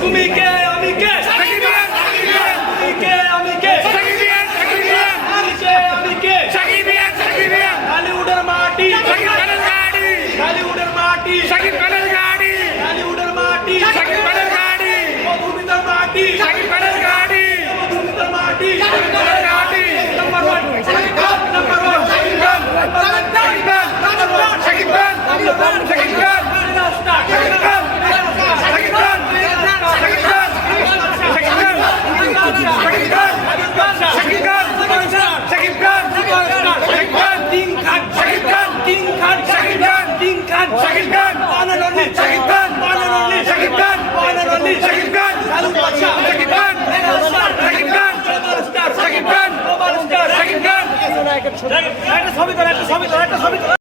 তুমি কে আমি কে তুমি কে আমি কে আমি কে ঢালিউডের মাটি ঢালিউডের মাটি ঢালিউডের মাটি মধুমিতার মাটি মধুমিতার মাটি নাম্বার 1 নাম্বার 1 একটা ছবি কর